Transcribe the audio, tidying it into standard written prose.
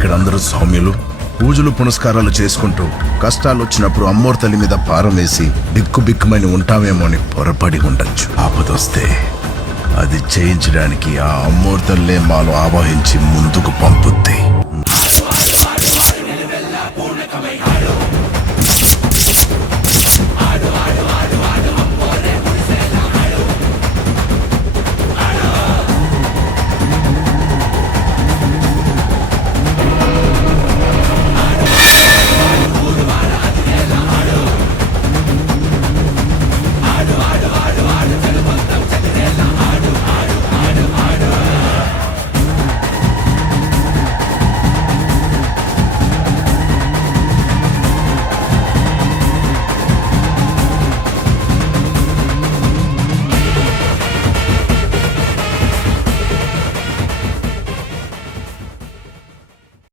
ఇక్కడ అందరూ సౌమ్యులు, పూజలు పునస్కారాలు చేసుకుంటూ కష్టాలు వచ్చినప్పుడు అమ్మోరు తల్లి మీద భారం వేసి బిక్కుమని ఉంటామేమో అని పొరపడి ఉండొచ్చు. ఆపదొస్తే అది చేయించడానికి ఆ అమ్మోరు తల్లే మాలో ఆవాహించి ముందుకు పంపుద్ది.